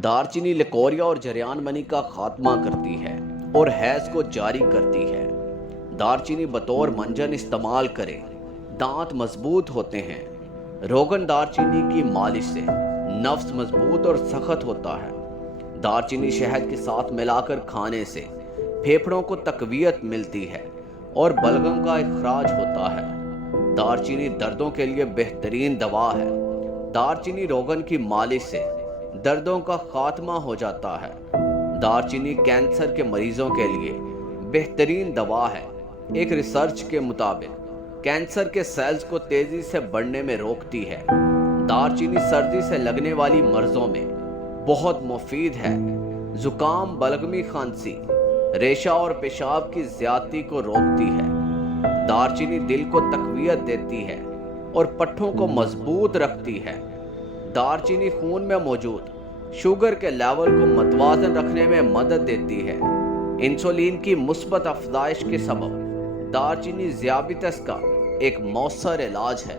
दालचीनी लिकोरिया और जरियानमनी का खात्मा करती है और हैज को जारी करती है। दालचीनी बतौर मंजन इस्तेमाल करें, दांत मजबूत होते हैं। रोगन दालचीनी की मालिश से नफ्स मजबूत और सख्त होता है। दालचीनी शहद के साथ मिलाकर खाने से फेफड़ों को तकवीयत मिलती है और बलगम का इखराज होता है। दालचीनी दर्दों के लिए बेहतरीन दवा है। दालचीनी रोगन की मालिश से दर्दों का खात्मा हो जाता है। दालचीनी कैंसर के मरीजों के लिए बेहतरीन दवा है। एक रिसर्च के मुताबिक कैंसर के सेल्स को तेजी से बढ़ने में रोकती है। दालचीनी सर्दी से लगने वाली मर्जों में बहुत मुफीद है। जुकाम, बलगमी, खांसी, रेशा और पेशाब की ज्यादती को रोकती है। दालचीनी दिल को तकवीयत देती है और पट्ठों को मजबूत रखती है। दालचीनी खून में मौजूद शुगर के लेवल को मतवाजन रखने में मदद देती है। इंसुलिन की मुस्बत अफजाइश के सबब दालचीनी ज़ियाबितस का एक मौसर इलाज है।